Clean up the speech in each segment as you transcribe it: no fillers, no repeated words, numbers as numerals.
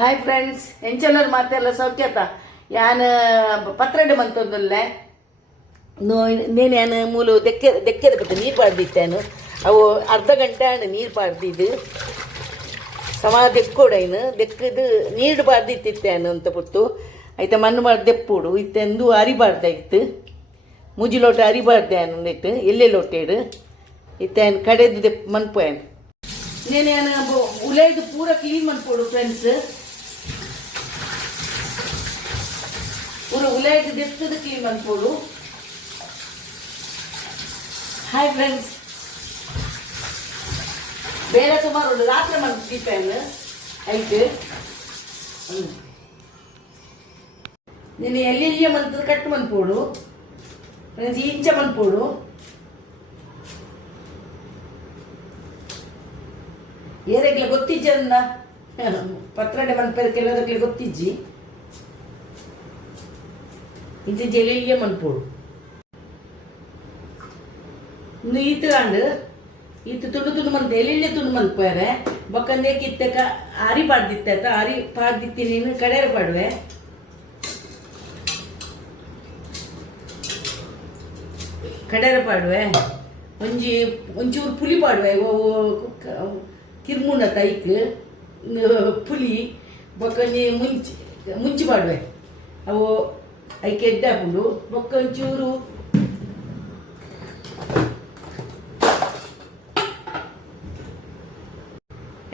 Hi friends, ಎಂಚಲರ್ ಮಾತೆಲ್ಲ ಸೌಖ್ಯತ ಯಾನ್ ಪತ್ರಡೆ ಮಂತೊಂದುಲ್ಲೆ ನೇನು ಯಾನು ಮೂಲು ದೆಕ್ಕೆದ ಬಿಟ್ಟು ನೀರು ಪಾಡ್ದಿತ್ತೇನು ಅವು ಅರ್ಧ ಗಂಟೆ ಆಂಡ್ ನೀರು ಪಾಡ್ದಿದ್ದು ಸಮ ದೆಕ್ಕೋಡೈನು ದೆಕ್ಕದು ನೀರು ಪಾಡ್ದಿತ್ತೇನು ಅಂತ ಬಿಟ್ಟು ಆಯ್ತಾ ಮಣ್ಣು ಮಾಡಿ ದೆಪ್ಪುಡು ಇತ್ತೆಂದು ಅರಿಬಾರ್ದ ಇತ್ತು ಮುಜಿ ಲೋಟ ಅರಿಬಾರ್ದೆ ಅಂದಿಟ್ಟು ಎಲ್ಲೆ ಲೋಟೇಡು ಇತ್ತೇನು ಕಡೆದು ದೆಪ್ಪು ಮನ್ಪೋಯನು నేను ఉలేది పూర క్లీన్ మన్పోడు ఫ్రెండ్స్ పూర ఉలేది దెత్తది క్లీన్ మన్పోడు ಹಾಯ್ ಫ್ರೆಂಡ್ಸ್ ಬೇರೆ ಸುಮಾರು ಒಂದು ರಾತ್ರಿ ಮನ್ ದೀಪೇನು ಐತೆ నేను ఎల్లియ్య మంతది కట్టు మన్పోడు ఫ్రెండ్స్ ఇంచ మన్పోడు ಏರೆಗ್ಲೆ ಗೊತ್ತಿಜ್ಜಿ ಅಂದ ಪತ್ರಡೆ ಮನ್ಪೇರು ಕೆಲವದಕ್ಕೆ ಗೊತ್ತಿಜ್ಜಿ ಇಂಚ ಜೆಲಿಗೆ ಮನ್ಪೋಡು ಇನ್ನು ಈತಗಾಂಡು ಈತ ತುಂಡು ತುಂಡು ಮಂತ ಎಲ್ಲಿಲ್ಲೇ ತುಂಡು ಮನ್ಪೇರೆ ಬಕ್ಕಂದೇ ಕಿತ್ತಕ ಅರಿ ಪಾಡ್ದಿತ್ತ ಅರಿ ಪಾಡ್ದಿತ್ತಿ ನೀನು ಕಡೆಯರ ಪಾಡುವೆ ಕಡೆಯರ ಪಾಡುವೆ ಒಂಚೂರು ಪುಲಿ ಪಾಡುವೆ ಕಿರ್ಮುಂಡ ತೈಕ್ ಪುಲಿ ಬೊಕ್ಕಂಜಿ ಮುಂಚಿ ಪಾಡುವೆ ಅವು ಐಕೆ ಎಡ್ಡೆ ಹಾಕೊಂಡು ಬೊಕ್ಕ ಒಂಚೂರು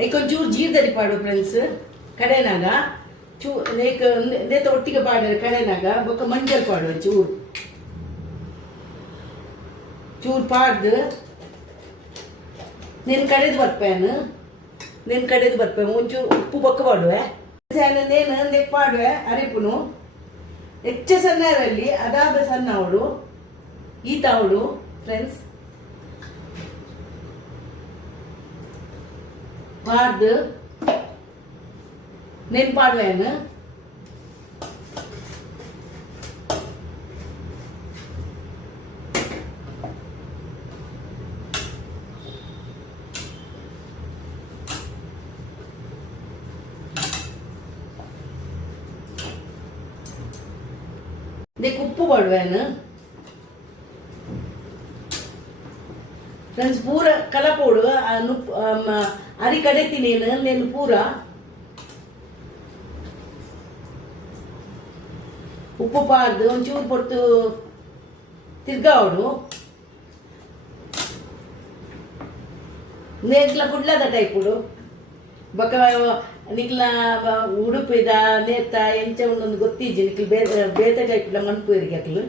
ಐಕೊಂಚೂರು ಜೀರ್ದರಿ ಪಾಡು ಫ್ರೆಂಡ್ಸ್ ಕಡೆನಾಗ ನೇತ ಒಟ್ಟಿಗೆ ಪಾಡ್ರೆ ಕಡೆನಾಗ ಬೊಕ್ಕ ಮಂಜಲ್ ಪಾಡುವೆ ಚೂರು ಪಾಡ್ದು నేను కడేది ಬರ್ಪೇನು నేను ಕಡೇದು ಬರ್ಪೇನು ಒಂಚೂರು ಉಪ್ಪು ಬೊಕ್ಕ ಪಾಡುವೆ ನೇನು ನೆಕ್ ಪಾಡುವೆ ಅರಿಪುನು ಹೆಚ್ಚ ಸಣ್ಣರಲ್ಲಿ ಅದಾದ ಸಣ್ಣ ಅವಳು ಈತ ಅವಳು ಫ್ರೆಂಡ್ಸ್ ಪಾಡ್ದು నేను ಪಾಡುವೇನು ಉಪ್ಪು ಪಾಡುವೇನು ಫ್ರೆಂಡ್ಸ್ ಪೂರ ಕಲಪೋಡು ಅರಿ ಕಡೆತೀನೇನು నేను ಪೂರ ಉಪ್ಪು ಪಾಡ್ದು ಒಂಚೂರು ಪೊಟ್ಟು ತಿರ್ಗಾವಡು ನೇಗ್ಲ ಕುಡ್ಲದ ಟೈಪುಡು ಬೊಕ್ಕ ನಿಕ್ಲ ಉಡುಪಿದ ನೇತ ಎಂಚ ಒಂದೊಂದು ಗೊತ್ತಿಜ್ಜಿ ನಿಕ್ಲು ಬೇತ ಟೈಪ್ಲ ಮನ್ಪುರಿಗೆ ಅಕ್ಲು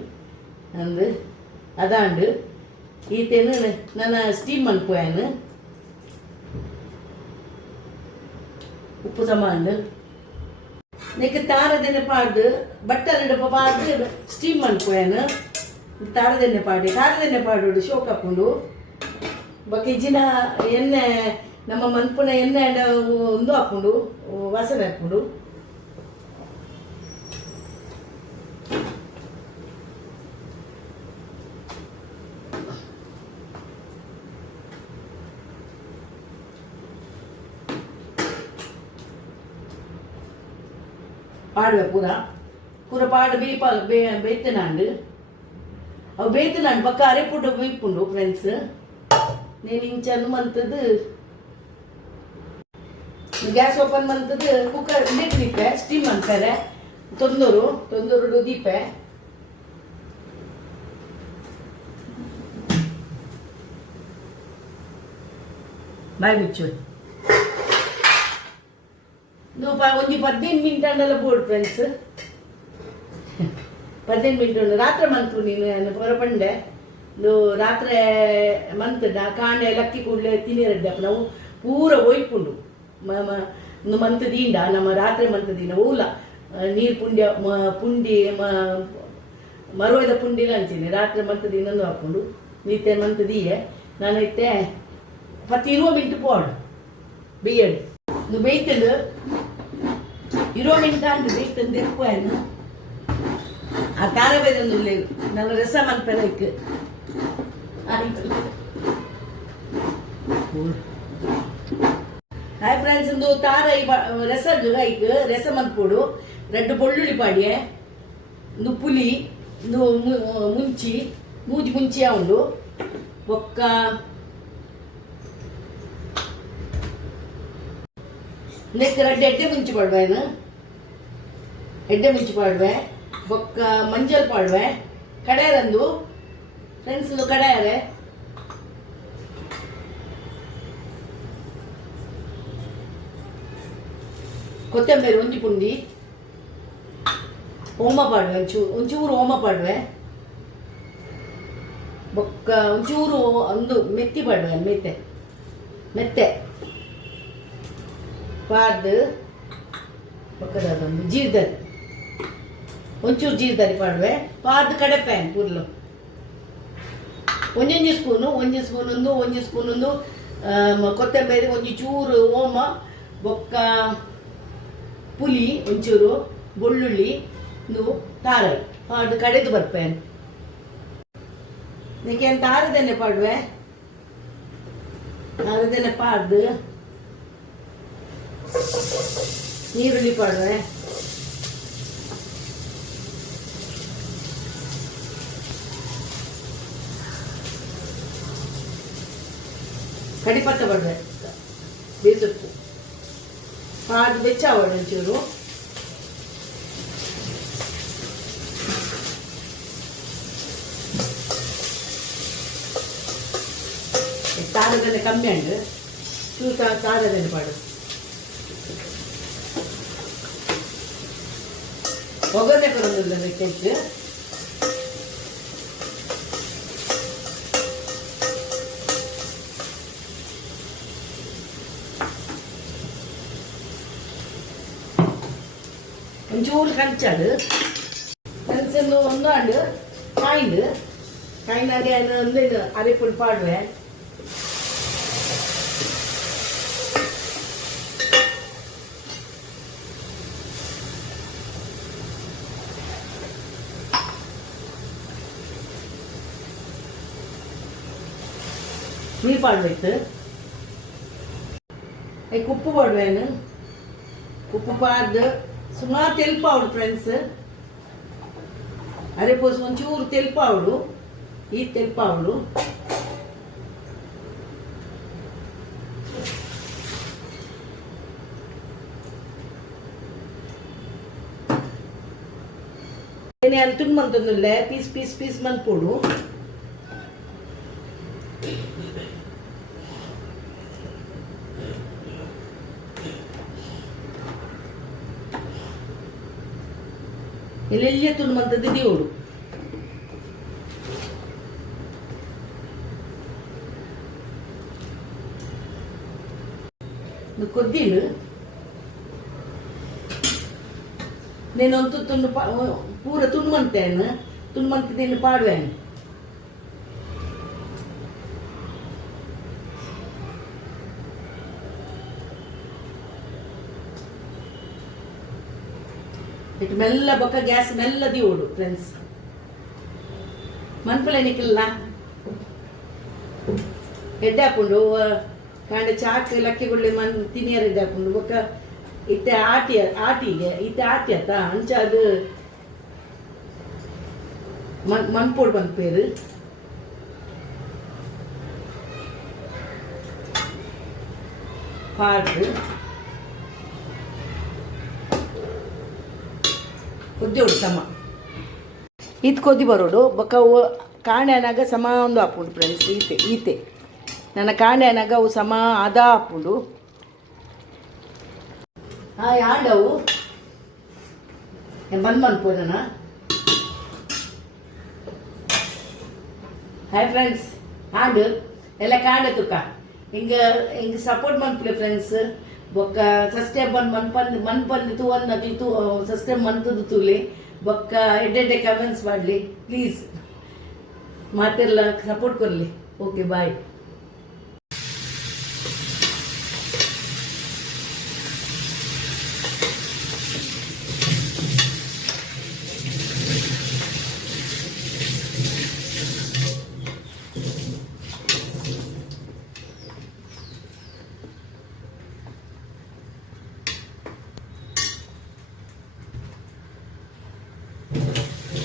ಅಂದು ಅದಾಂಡು ಈತೇನು ನನ್ನ ಸ್ಟೀಮ್ ಮನ್ಪೋಯನು ಉಪ್ಪು ಸಮಾಂಡು ನೆಕ್ ತಾರದೆಣ್ಣೆ ಪಾಡ್ದು ಬಟ್ಟಲಿಡ ಪಾಡ್ದು ಸ್ಟೀಮ್ ಮನ್ಪೋಯನು ತಾರದೆಣ್ಣೆ ಪಾಡೋಡು ಶೋಕ್ ಹಾಕೊಂಡು ಬೊಕ್ಕ ಇಜ್ಜಿನ ಎಣ್ಣೆ ನಮ್ಮ ಮನ್ಪುನ ಎಣ್ಣೆ ಒಂದು ಹಾಕೊಂಡು ವಾಸನೆ ಹಾಕೊಂಡು ಪಾಡುವೆ ಪೂರ ಪಾಡು ಬೇಯ್ತನಾಂಡು ಅವು ಬೇಯ್ತನಾಂಡು ಪಕ್ಕ ಅರೆಪುಟ್ಟು ಬೀಪುಂಡು ಫ್ರೆಂಡ್ಸ್ నేను ఇంచను మంతది ಗ್ಯಾಸ್ ಓಪನ್ ಮಂತದ್ದು ಕುಕ್ಕರ್ ಇದಕ್ಕೆ ದೀಪೆ ಸ್ಟೀಮ್ ಅಂತಾರೆ ತೊಂದೂರು ದೀಪೆ ಬಾಯ್ ಬಿಚ್ಚು ಒಂಜಿ 15 ಮಿನಿಟ್ ಅಂಡೆಲ್ಲ ಬೋರ್ಡ್ ಫ್ರೆಂಡ್ಸ್ 15 ಮಿನಿಟ್ ಉಂಡು ರಾತ್ರಿ ಮಂತು ನೀನು ಹೊರಪಂಡೆ ರಾತ್ರಿ ಮಂತದ ಕಾಂಡೆ ಲಕ್ಕಿ ಕೂಡಲೇ ತಿನ್ನಿರಡ್ಡೆ ನಾವು ಪೂರ ಒಯ್ಪುಂಡು ಮಂತದಿಂದ ನಮ್ಮ ರಾತ್ರಿ ಮಂತದಿಂದ ಊಲ ನೀರು ಪುಂಡಿ ಮರುವದ ಪುಂಡಿಲ ಅಂಚಿನಿ ರಾತ್ರಿ ಮಂತದಿಂದ ಹಾಕೊಂಡು ನೀತೆ ಮಂತದೀಯೆ ನಾನೈತೆ 20 ಮಿನಿಟ್ ಪೋಡು ಬೇಯಡು ಬೇಯ್ತಂಡು 20 ಮಿನಿಟ್ ಅಂಡು ಬೇಯ್ತಂದು ಎಕ್ಕೋಯನು ಆ ಖಾರ ಬೇದಂದು ನನ್ನ ರಸ ಮನ್ಪೆನಕ್ಕೆ ಹಾಯ್ ಫ್ರೆಂಡ್ಸ್ ಫ್ರೆಂಡ್ಸ್ ಒಂದು ತಾರ ರಸಗ್ ಐಕ್ ರಸ ಮನ್ಪೋಡು 2 ಬೆಳ್ಳುಳ್ಳಿ ಪಾಡ್ಯೆ ಒಂದು ಪುಲಿ ಒಂದು ಮುಂಚಿ ಮೂಜಿ ಮುಂಚಿ ಉಂಡು ಒಕ್ಕ ನೆಕ್ 2 ಎಡ್ಡೆ ಮುಂಚಿ ಪಾಡ್ವೇನು ಎಡ್ಡೆ ಮುಂಚಿ ಪಾಡ್ವೆ ಒಕ್ಕ ಮಂಜಲ್ ಪಾಡ್ವೆ ಕಡೆಯರಂದು ಫ್ರೆಂಡ್ಸ್ ಕಡೆಯರೆ ಕೊತ್ತಂಬರಿ ಒಂಜಿ ಪುಂಡಿ ಓಮ ಪಾಡ್ವೆ ಒಂಚೂರು ಓಮ ಪಾಡ್ವೆ ಬೊಕ್ಕ ಒಂಚೂರು ಒಂದು ಮೆತ್ತಿ ಪಾಡ್ವೆ ಮೆತ್ತೆ ಪಾಡ್ದು ಬೊಕ್ಕದೊಂದು ಜೀರ್ದರಿ ಒಂಚೂರು ಜೀರ್ದರಿ ಪಾಡ್ವೆ ಪಾಡ್ದು ಕಡೆಪೇನ್ ಪೂರ್ಲು ಒಂಜೊಂಜಿ ಸ್ಪೂನು ಒಂಜಿ ಸ್ಪೂನ್ ಒಂದು ಕೊತ್ತಂಬರಿ ಒಂಜಿ ಚೂರು ಓಮ ಬೊಕ್ಕ ಪುಲಿ ಒಂಚೂರು ಬೆಳ್ಳುಳ್ಳಿ ಒಂದು ತಾರೈ ಪಾಡು ಕಡೆದು ಬರ್ಪೇನ್ ನಿಕ್ಕೆ ತಾರದೆನೆ ಪಾಡ್ವೆ ತಾರದೆನೆ ಪಾಡ್ದು ನೀರುಳ್ಳಿ ಪಾಡ್ವೆ ಕಡಿಪತ್ತ ಪಾಡ್ವೆ ಬೇಸೊಪ್ಪು ಪಾಡು ಬೆಚ್ಚಾವಡು ಒಂಚೂರು ತಾರದೆನೆ ಕಮ್ಮಿ ಉಂಡು ಚೂರು ತಾರದೆನೆ ಪಾಡು ಒಗ್ಗರಣೆ ಕೊಡೋದಿಲ್ಲ ಹೆಚ್ಚು ಒಂಚೂರು ಕಂಚಾಡು ಕನಸನ್ನು ಒಂದಾಂಡು ಕಾಯಿಂದಾಗೆ ಒಂದು ಅರೆಪುಡಿ ಪಾಡುವೆ ನೀರು ಪಾಡ್ಬೇಕು ಉಪ್ಪು ಪಾಡ್ವೇನು ಉಪ್ಪು ಪಾಡ್ದು ಸುಮಾರು ತೆಲ್ಪಾವಡು ಫ್ರೆಂಡ್ಸ್ ಅರೆಪೋಸು ಒಂಚೂರು ತೆಲ್ಪಾವಡು ಈ ತೆಲ್ಪಾವಡು నేను ತುಂಡು ಪೀಸ್ ಮನ್ಪೋಡು ಎಲ್ಲೆಲ್ಲೇ ತುಂಡು ಮಂತದ್ದು ದಿಯೋಡು ಕೊದ್ದಿಲು నేనొంతు తుండు పూర తున్మంతేను తున్మంత దీన్ని పాడువేను ఇటు మెల్ల బొక్క గ్యాస్ మెల్లది ఓడు ఫ్రెండ్స్ ಮನ್ಪಲೆ ನಿಕ್ಕಿಲ್ಲ ಎಡ್ಡೆ ಹಾಕೊಂಡು ಕಾಂಡ ಚಾಕ್ ಲಕ್ಕಿಗುಳ್ಳಿ ತಿನಿಯರ್ ಎಡ್ಡೆ ಹಾಕೊಂಡು ಬೊಕ್ಕ ಇತ್ತೆ ಆಟಿಗೆ ಇತ್ತೆ ಆಟಿ ಅತ್ತ ಅಂಚ ಅದು ಮನ್ಪೋಡು ಬಂದ್ಪೇರು ಪಾಡ್ದು ಕೊದ್ದಿಯೋಡು ಸಮ ಇದು ಕೊದ್ದಿ ಬರೋಡು ಬೊಕ್ಕ ಕಾಂಡೆ ಅನಾಗ ಸಮ ಒಂದು ಹಾಪುಂಡು ಫ್ರೆಂಡ್ಸ್ ಈತೆ ನನ್ನ ಕಾಂಡೆ ಅನಾಗ ಅವು ಸಮ ಅದ ಹಾಪುಂಡು ಯಾಂಡವು ಮನ್ಪೋದನ ಹಾಯ್ ಫ್ರೆಂಡ್ಸ್ ಆಂಡು ಎಲ್ಲ ಕಾಂಡೆ ತುಕ ಹಿಂಗೆ ಸಪೋರ್ಟ್ ಮನ್ಪುಲೆ ಫ್ರೆಂಡ್ಸ್ ಬೊಕ್ಕ ಸಬ್ಸ್ಕ್ರೈಬ್ ಮನ್ಪಂದು ತೂವನ್ನಕ್ಲಿ ಸಬ್ಸ್ಕ್ರೈಬ್ ಮನ್ತುದು ತೂಲಿ ಬೊಕ್ಕ ಎಡ್ಡೆ ಕಮೆಂಟ್ಸ್ ಮಾಡಲಿ ಪ್ಲೀಸ್ ಮಾತೆಲ್ಲ ಸಪೋರ್ಟ್ ಕೊರಲಿ ಓಕೆ ಬಾಯ್.